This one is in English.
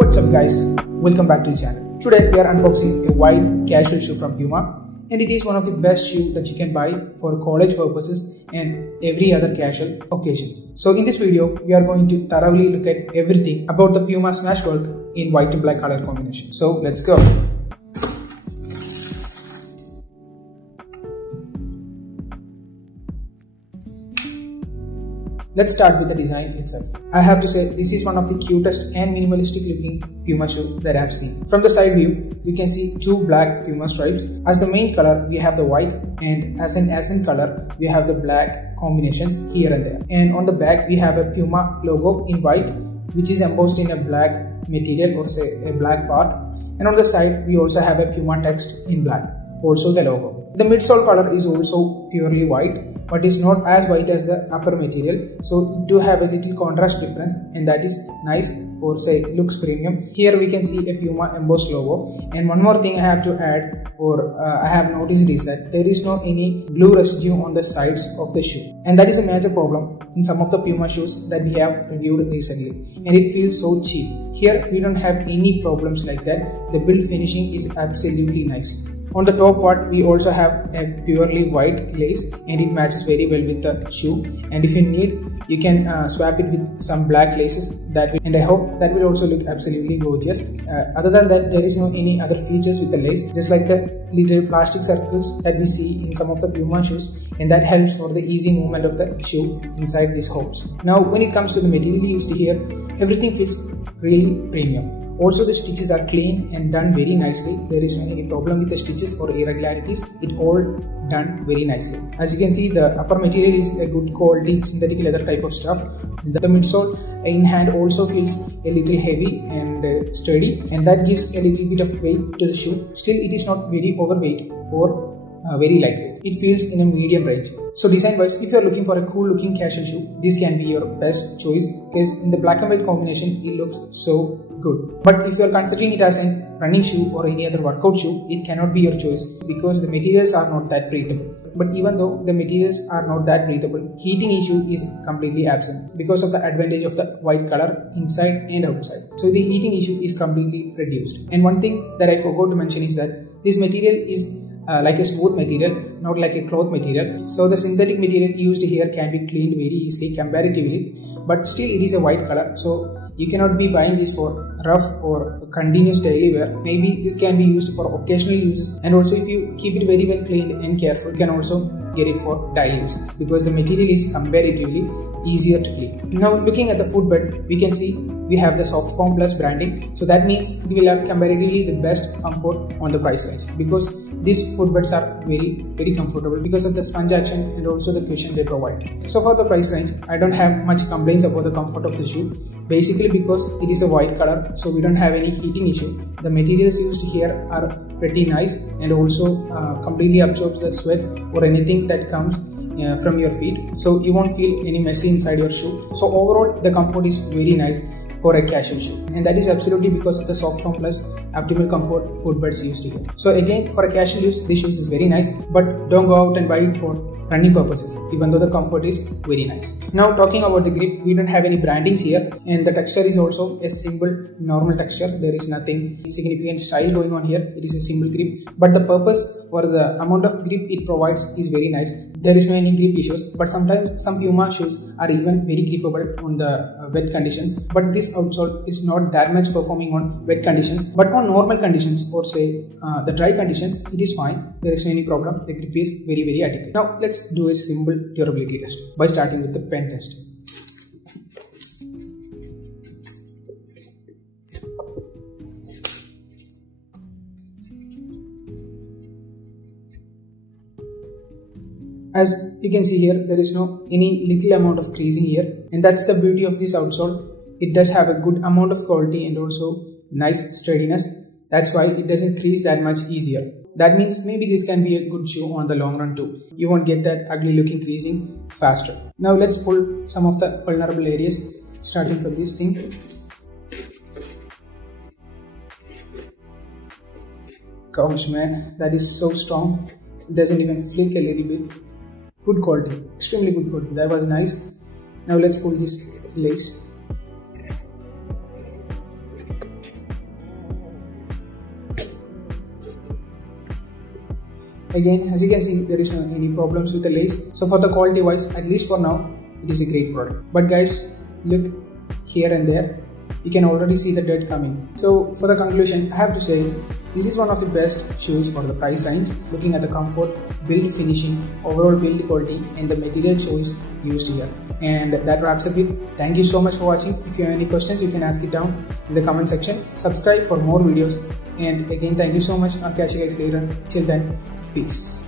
What's up guys, welcome back to the channel. Today we are unboxing a white casual shoe from PUMA, and it is one of the best shoes that you can buy for college purposes and every other casual occasions. So in this video we are going to thoroughly look at everything about the PUMA Smash VULC in white and black color combination. So let's go. Let's start with the design itself. I have to say this is one of the cutest and minimalistic looking PUMA shoe that I have seen. From the side view, we can see two black PUMA stripes. As the main color, we have the white, and as an accent color, we have the black combinations here and there. And on the back, we have a PUMA logo in white, which is embossed in a black material or say a black part. And on the side, we also have a PUMA text in black, also the logo. The midsole color is also purely white, but it's not as white as the upper material, so it do have a little contrast difference, and that is nice, or say looks premium. Here we can see a PUMA embossed logo, and one more thing I have to add, or I have noticed, is that there is no any glue residue on the sides of the shoe, and that is a major problem in some of the PUMA shoes that we have reviewed recently, and it feels so cheap. Here we don't have any problems like that. The build finishing is absolutely nice. On the top part, we also have a purely white lace, and it matches very well with the shoe. And if you need, you can swap it with some black laces. And I hope that will also look absolutely gorgeous. Other than that, there is no any other features with the lace, just like the little plastic circles that we see in some of the PUMA shoes, and that helps for the easy movement of the shoe inside these holes. Now, when it comes to the material used here, everything feels really premium. Also, the stitches are clean and done very nicely. There is no any problem with the stitches or irregularities. It all done very nicely. As you can see, the upper material is a good quality synthetic leather type of stuff. The midsole in hand also feels a little heavy and sturdy, and that gives a little bit of weight to the shoe. Still, it is not very overweight or very lightweight. It feels in a medium range. So design wise, if you are looking for a cool looking casual shoe, this can be your best choice, because in the black and white combination it looks so good. But if you are considering it as a running shoe or any other workout shoe, it cannot be your choice because the materials are not that breathable. But even though the materials are not that breathable, heating issue is completely absent because of the advantage of the white color inside and outside. So the heating issue is completely reduced. And one thing that I forgot to mention is that this material is like a smooth material, not like a cloth material. So the synthetic material used here can be cleaned very easily comparatively, but still it is a white color, so you cannot be buying this for rough or continuous daily wear. Maybe this can be used for occasional uses, and also if you keep it very well cleaned and careful, you can also get it for daily use because the material is comparatively easier to clean. Now looking at the footbed, we can see we have the soft foam plus branding, so that means we will have comparatively the best comfort on the price range, because these footbeds are very comfortable because of the sponge action and also the cushion they provide. So for the price range, I don't have much complaints about the comfort of the shoe, basically because it is a white color, so we don't have any heating issue. The materials used here are pretty nice, and also completely absorbs the sweat or anything that comes from your feet, so you won't feel any messy inside your shoe. So overall, the comfort is very nice for a casual shoe, and that is absolutely because of the soft foam plus optimal comfort footbeds used here. So again, for a casual use, this shoes is very nice, but don't go out and buy it for running purposes, even though the comfort is very nice. Now talking about the grip, we don't have any brandings here, and the texture is also a simple normal texture. There is nothing significant style going on here. It is a simple grip, but the purpose or the amount of grip it provides is very nice. There is no any grip issues, but sometimes some PUMA shoes are even very gripable on the wet conditions, but this outsole is not that much performing on wet conditions, but on normal conditions or say the dry conditions, it is fine. There is no any problem. The grip is very adequate. Now let's do a simple durability test by starting with the pen test. As you can see here, there is no any little amount of creasing here, and that's the beauty of this outsole. It does have a good amount of quality and also nice sturdiness. That's why it doesn't crease that much easier. That means maybe this can be a good shoe on the long run too. You won't get that ugly looking creasing faster. Now let's pull some of the vulnerable areas, starting from this thing. Gosh man, that is so strong. It doesn't even flick a little bit. Good quality, extremely good quality. That was nice. Now let's pull this lace. Again, as you can see, there is no any problems with the lace. So for the quality wise, at least for now, it is a great product. But guys, look here and there, you can already see the dirt coming. So for the conclusion, I have to say, this is one of the best shoes for the price range, looking at the comfort, build finishing, overall build quality and the material choice used here. And that wraps up it. Thank you so much for watching. If you have any questions, you can ask it down in the comment section. Subscribe for more videos. And again, thank you so much. I'll catch you guys later. Till then, peace.